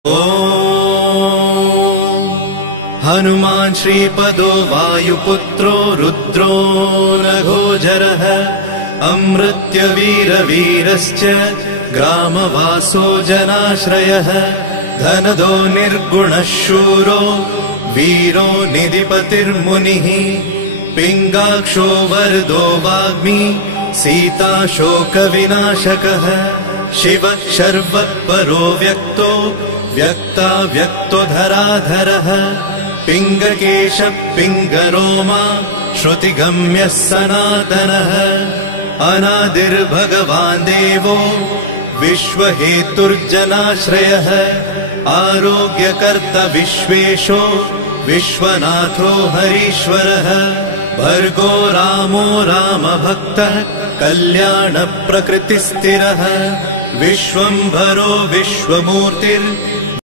हनुमान् श्रीपदो वायुपुत्रो रुद्रो नघोजरः अमृत्यवीरवीरश्च ग्रामवासो जनाश्रयः धनदो निर्गुणः शूरो वीरो निधिपतिर्मुनिः पिङ्गाक्षो वरदो वाग्मी सीता शोकविनाशकः शिवः शर्वः व्यक्तो व्यक्तो धराधरः पिङ्गकेशः पिङ्गरोमा श्रुतिगम्यः सनातनः अनादिर्भगवान् देवो विश्वहेतुर्जनाश्रयः आरोग्यकर्ता विश्वेशो विश्वनाथो हरीश्वरः भर्गो रामो रामभक्तः कल्याणप्रकृतिस्थिरः विश्वम्भरो विश्वमूर्तिर्